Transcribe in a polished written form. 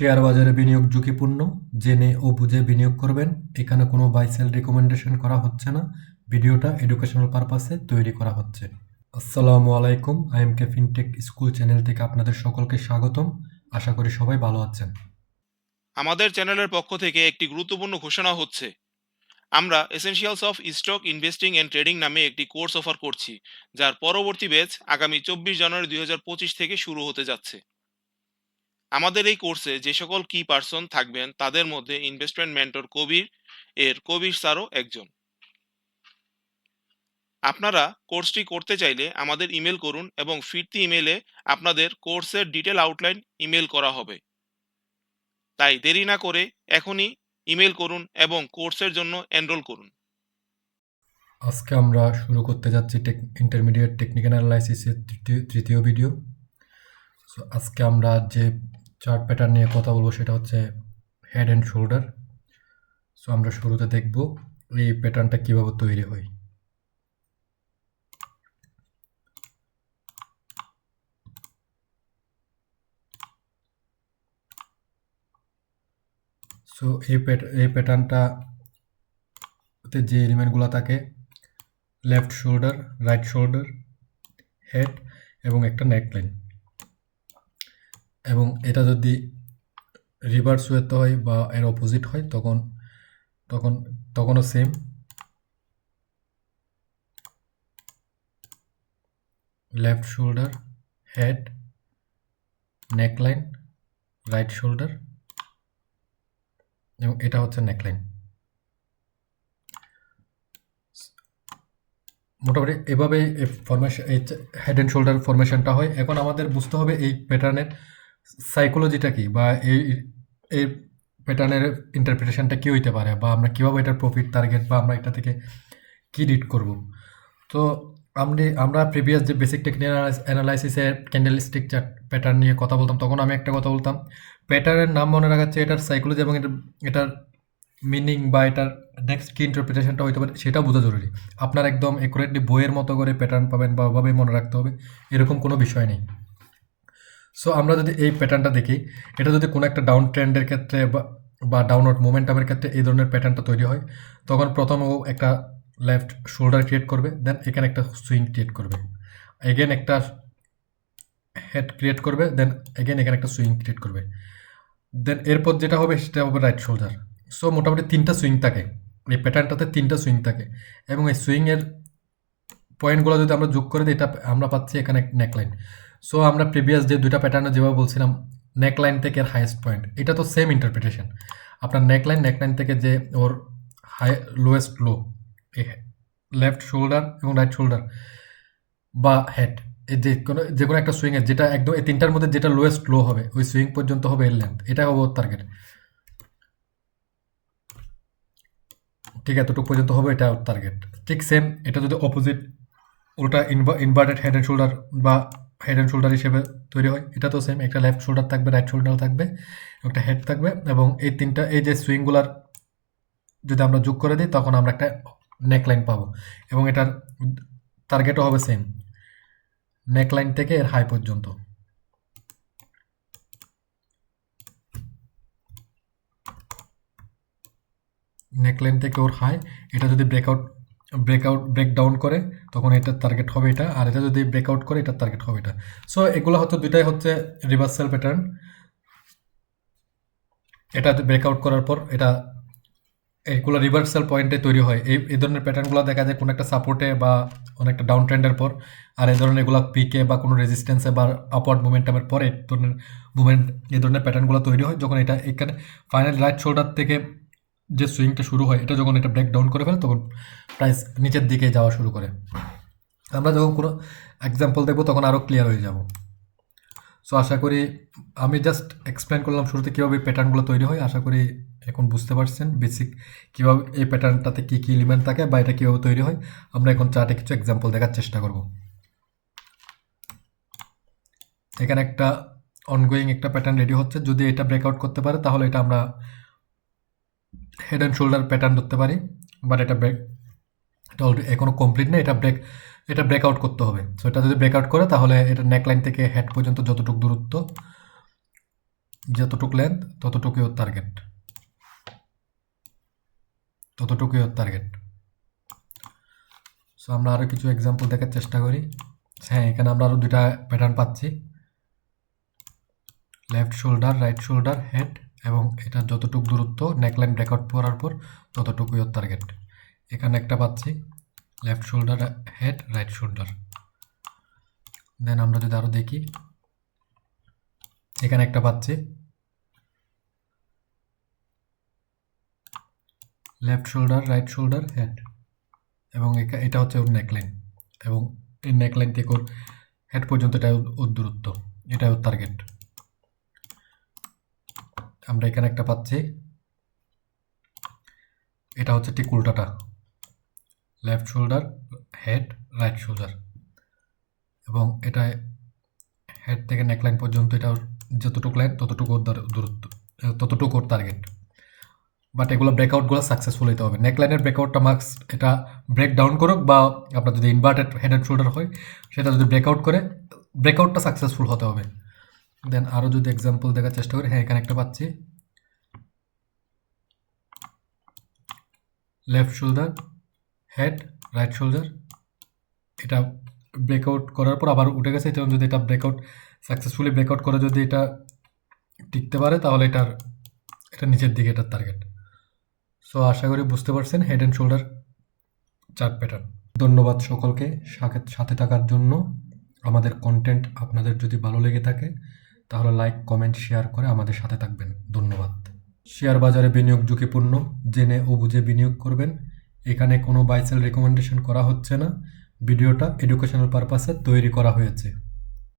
Share বাজারে বিনিয়োগ ঝুঁকিপূর্ণ, জেনে ও বুঝে বিনিয়োগ করবেন। এখানে কোনো বাই সেল রিকমেন্ডেশন করা হচ্ছে না। ভিডিওটা এডুকেশনাল পারপাসে তৈরি করা হচ্ছে। আসসালামু আলাইকুম, আইএমকে ফিনটেক স্কুল চ্যানেল থেকে আপনাদের সকলকে স্বাগতম। আশা করি সবাই ভালো আছেন। আমাদের চ্যানেলের পক্ষ থেকে একটি গুরুত্বপূর্ণ ঘোষণা হচ্ছে, আমরা essentials of stock investing and trading নামে একটি কোর্স অফার করছি, যার পরবর্তী ব্যাচ আগামী 24 জানুয়ারি 2025 থেকে শুরু হতে যাচ্ছে। আমাদের এই কোর্সে যে সকল কি পার্সন থাকবেন তাদের মধ্যে ইনভেস্টমেন্ট মেন্টর কবির স্যারও একজন। আপনারা কোর্সটি করতে চাইলে আমাদের ইমেল করুন এবং ফিরতি ইমেলে আপনাদের কোর্সের ডিটেল আউটলাইন ইমেল করা হবে। তাই দেরি না করে এখনই ইমেল করুন এবং কোর্সের জন্য এনরোল করুন। আজকে আমরা শুরু করতে যাচ্ছি ইন্টারমিডিয়েট টেকনিক্যাল অ্যানালাইসিসের তৃতীয় ভিডিও। সো আজকে আমরা যে চার্ট প্যাটার্ন নিয়ে কথা বলবো সেটা হচ্ছে হেড অ্যান্ড শোল্ডার। সো আমরা শুরুতে দেখব এই প্যাটার্নটা কীভাবে তৈরি হয়। সো এই প্যাটার্নটাতে যে এলিমেন্টগুলো থাকে, left shoulder, right shoulder, head এবং একটা নেকলাইন, এবং এটা যদি রিভার্স ওয়েতে হয় বা এর অপোজিট হয় তখন তখন তখনও same. Left shoulder, head, neckline, right shoulder এবং এটা হচ্ছে নেকলাইন। মোটামুটি এভাবে ফরমেশন, এই হেড অ্যান্ড শোল্ডার ফরমেশনটা হয়। এখন আমাদের বুঝতে হবে এই প্যাটার্নের সাইকোলজিটা কি, বা এই প্যাটার্নের ইন্টারপ্রিটেশনটা কী হইতে পারে, বা আমরা কীভাবে এটার প্রফিট টার্গেট বা আমরা এটা থেকে কী রিড করব। তো আমরা প্রিভিয়াস যে বেসিক টেকনিক্যাল অ্যানালাইসিসের ক্যান্ডেলস্টিক চার্ট প্যাটার্ন নিয়ে কথা বলতাম, তখন আমি একটা কথা বলতাম, প্যাটার্নের নাম মনে রাখাচ্ছে এটার সাইকোলজি এবং এটার মিনিং বা এটার নেক্সট কী ইন্টারপ্রিটেশনটা হইতে পারে সেটা বোঝা জরুরি। আপনার একদম অ্যাকুরেটলি বইয়ের মতো করে প্যাটার্ন পাবেন বা ওভাবেই মনে রাখতে হবে এরকম কোনো বিষয় নেই। সো আমরা যদি এই প্যাটার্নটা দেখি, এটা যদি কোনো একটা ডাউন ট্রেন্ডের ক্ষেত্রে বা ডাউনওয়ার্ড মোমেন্টামের ক্ষেত্রে এই ধরনের প্যাটার্নটা তৈরি হয়, তখন প্রথম ও একটা লেফট শোল্ডার ক্রিয়েট করবে, দেন এখানে একটা সুইং ক্রিয়েট করবে, এগেন একটা হেড ক্রিয়েট করবে, দেন এগেন এখানে একটা সুইং ক্রিয়েট করবে, দেন এরপর যেটা হবে সেটা হবে রাইট শোল্ডার। সো মোটামুটি 3টা সুইং থাকে এই প্যাটার্নটাতে, 3টা সুইং থাকে, এবং এই সুইংয়ের পয়েন্টগুলো যদি আমরা যোগ করে দিই এটা আমরা পাচ্ছি এখানে নেকলাইন। সো আমরা প্রিভিয়াস যে দুইটা প্যাটার্নে যেভাবে বলছিলাম নেকলাইন থেকে এর হাইয়েস্ট পয়েন্ট, এটা তো সেম ইন্টারপ্রিটেশন। আপনার নেকলাইন থেকে যে ওর লোয়েস্ট লো, লেফট শোল্ডার এবং রাইট শোল্ডার বা হেড, এই যে কোনো একটা সুইংয়ের যেটা একদম এই তিনটার মধ্যে যেটা লোয়েস্ট লো হবে ওই সুইং পর্যন্ত হবে এর লেন্থ, এটা হবে ওর টার্গেট। ঠিক এতটুকু পর্যন্ত হবে এটা ওর টার্গেট। ঠিক সেম এটা যদি অপোজিট উল্টা ইনভার্টেড হেড অ্যান্ড শোল্ডার বা হেড অ্যান্ড শোল্ডার হিসেবে তৈরি হয়, এটা তো সেম, একটা লেফট শোল্ডার থাকবে, রাইট শোল্ডার থাকবে, একটা হেড থাকবে, এবং এই তিনটা এই যে সুইংগুলার যদি আমরা যোগ করে দিই তখন আমরা একটা নেকলাইন পাবো, এবং এটার টার্গেটও হবে সেম, নেকলাইন থেকে এর হাই পর্যন্ত। নেকলাইন থেকে ওর হাই, এটা যদি ব্রেকডাউন করে তখন এটার টার্গেট হবে এটা, আর এটা যদি ব্রেকআউট করে এটার টার্গেট হবে এটা। সো এগুলো হচ্ছে দুইটাই হচ্ছে রিভার্সাল প্যাটার্ন। এটা ব্রেকআউট করার পর এটা এগুলো রিভার্সাল পয়েন্টে তৈরি হয়। এই ধরনের প্যাটার্নগুলো দেখা যায় কোনো একটা সাপোর্টে বা অনেকটা ডাউন ট্রেন্ডের পর, আর এই ধরনের এগুলো পিকে বা কোনো রেজিস্ট্যান্সে বা আপওয়ার্ড মুভমেন্টামের পরে এই ধরনের প্যাটার্নগুলো তৈরি হয় যখন এটা এখানে ফাইনাল রাইট শোল্ডার থেকে যে সুইংটা শুরু হয়, এটা যখন এটা ব্রেক ডাউন করে ফেলে তখন প্রাইস নিচের দিকে যাওয়া শুরু করে। আমরা যখন কোনো এক্সাম্পল দেখবো তখন আরও ক্লিয়ার হয়ে যাব। সো আশা করি আমি জাস্ট এক্সপ্লেন করলাম শুরুতে কীভাবে প্যাটার্নগুলো তৈরি হয়, আশা করি এখন বুঝতে পারছেন বেসিক কীভাবে এই প্যাটার্নটাতে কী কী এলিমেন্ট থাকে বা এটা কীভাবে তৈরি হয়। আমরা এখন চার্টে কিছু এক্সাম্পল দেখার চেষ্টা করব। এখানে একটা অনগোয়িং একটা প্যাটার্ন রেডি হচ্ছে, যদি এটা ব্রেকআউট করতে পারে তাহলে এটা আমরা হেড অ্যান্ড শোল্ডার প্যাটার্ন ধরতে পারি, বাট এটা অলরেডি এখনও কমপ্লিট নেই, এটা ব্রেকআউট করতে হবে। সো এটা যদি ব্রেকআউট করে তাহলে এটা নেকলাইন থেকে হেড পর্যন্ত যতটুকু দূরত্ব যতটুক লেন্থ ততটুকুই ওর টার্গেট, ততটুকুই ওর টার্গেট। সো আমরা আরও কিছু এক্সাম্পল দেখার চেষ্টা করি। হ্যাঁ, এখানে আমরা আরও দুইটা প্যাটার্ন পাচ্ছি, left shoulder, right shoulder, head, এবং এটা যতটুকু দূরত্ব নেকলাইন ব্রেকআউট করার পর ততটুকুই ওর টার্গেট। এখানে একটা পাচ্ছি left shoulder, head, right shoulder. Then আমরা যদি আরও দেখি, এখানে একটা পাচ্ছি left shoulder, right shoulder, head, এবং এটা হচ্ছে ওর নেকলাইন, এবং এই নেকলাইন থেকে ওর হেড পর্যন্ত এটা ওর দূরত্ব, এটা ওর টার্গেট। আমরা এখানে একটা পাচ্ছি, এটা হচ্ছে ঠিক উল্টাটা, left shoulder, head, right shoulder, এবং এটা হেড থেকে নেকলাইন পর্যন্ত এটা ওর যতটুকু লাইন ততটুকু ওর দূরত্ব, ততটুকু ওর টার্গেট। বাট এগুলো ব্রেকআউটগুলো সাকসেসফুল হতে হবে। নেকলাইনের ব্রেকআউটটা মার্কস এটা ব্রেক ডাউন করুক, বা আপনার যদি ইনভার্টেড হেড অ্যান্ড শোল্ডার হয় সেটা যদি ব্রেকআউট করে, ব্রেকআউটটা সাকসেসফুল হতে হবে। দেন আরও যদি এক্সাম্পল দেখার চেষ্টা করি, হ্যাঁ, এখানে একটা পাচ্ছি left shoulder, head, right shoulder, এটা ব্রেকআউট করার পর আবার উঠে গেছে। এটা যদি এটা ব্রেকআউট সাকসেসফুলি ব্রেকআউট করে যদি এটা টিকতে পারে তাহলে এটা নিচের দিকে এটার টার্গেট। সো আশা করি বুঝতে পারছেন head and shoulder chart pattern. ধন্যবাদ সকলকে সাথে থাকার জন্য। আমাদের কন্টেন্ট আপনাদের যদি ভালো লেগে থাকে তাহলে লাইক, কমেন্ট, শেয়ার করে আমাদের সাথে থাকবেন। ধন্যবাদ। শেয়ার বাজারে বিনিয়োগ ঝুঁকিপূর্ণ, জেনে ও বুঝে বিনিয়োগ করবেন। এখানে কোনো বাই সেল রেকমেন্ডেশন করা হচ্ছে না। ভিডিওটা এডুকেশনাল পারপাসে তৈরি করা হয়েছে।